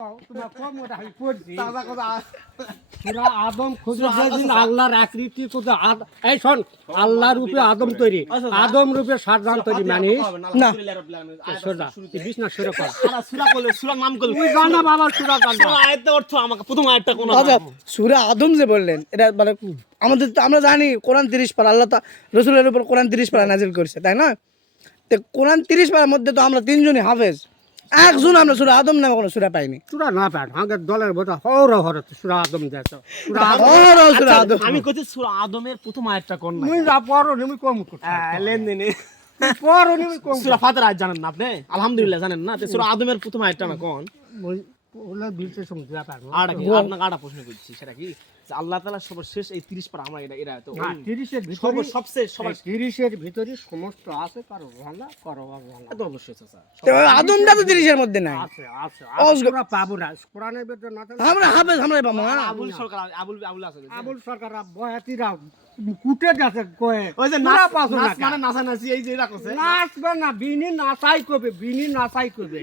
তোমার কম ওটা আমি পড়ছি তাজা কথা সূরা আদম খুঁজে যেদিন আল্লাহর আকৃতি খুঁজে এই শোন আল্লাহ রূপে আদম তৈরি আদম রূপে শাহজাহান তৈরি মানিস না সোজা বিশ না সরে কর সূরা বলে সূরার নাম বলে তুই জানা বাবা সূরা জানা সূরা আয়াতের অর্থ আমাকে প্রথম আয়াতটা কোন আচ্ছা সূরা আদম যে বললেন এটা মানে আমাদের তো আমরা জানি কোরআন 30 পারা আল্লাহ তা রাসূলের উপর কোরআন 30 পারা নাজিল করেছে তাই না তো কোরআন 30 পারার মধ্যে তো আমরা তিনজনই হাফেজ একজন আমরা সূরা আদম নামে কোনো সূরা পাইনি সূরা না পাঠ আমাদের দলের বোঝা হর হর সূরা আদম দেছ সূরা আদম সূরা আদম আমি কইছি সূরা আদমের প্রথম আয়াতটা কোন না তুমি যা পড়ো তুমি কম করছো লেনদেনে পড়ো তুমি কম সূরা ফাতির আয়াত জানেন না আপনি আলহামদুলিল্লাহ জানেন না তো সূরা আদমের প্রথম আয়াতটা না কোন ওলা বিলতে সমঝা পারো আড়া কি আপনাকে আড়া প্রশ্ন করছি সেটা কি যে আল্লাহ তাআলা সর্বশেষ এই 30 পারা আমরা এরা তো না 30 এর ভিতরে সবচেয়ে সবার 30 এর ভিতরে সমস্ত আছে কারো ভালো করো ভালো তো অবশ্যই চাচা তো আদমটা তো 30 এর মধ্যে নাই আছে আছে অজগর। আমরা পাবো না কোরআনের ভিতরে না থাকে আমরা হাফেজ আমরা পাবো না আবুল সরকার আবুল আছে আবুল সরকার বয়াতিরা কুটে যাচ্ছে কয়ে ওই যে পুরা নাচ পাঁচশো নাচ টাকা। মানে নাচানাচি এই যে এরা করছে নাচবে না বিনি নাচাই করবে বিনি নাচাই করবে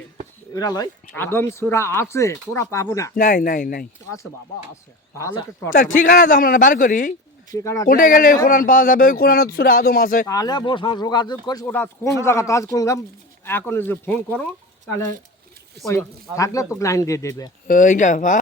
এরা লয় আদম সূরা আছে তোরা পাবো না নাই নাই নাই আছে বাবা আছে তাহলে তো তোর তার ঠিকানা তো আমরা বার করি ঠিকানা কোটে দেয়া গেলে লাগবে। কোরআন পাওয়া যাবে ওই কোরআনত সূরা আদম আছে তাহলে বসা যোগাযোগ করিস ওটা কোন জায়গা কাজ করলাম এখন যে ফোন করো তাহলে ওই থাকলে তো লাইন দিয়ে দেবে ওই গা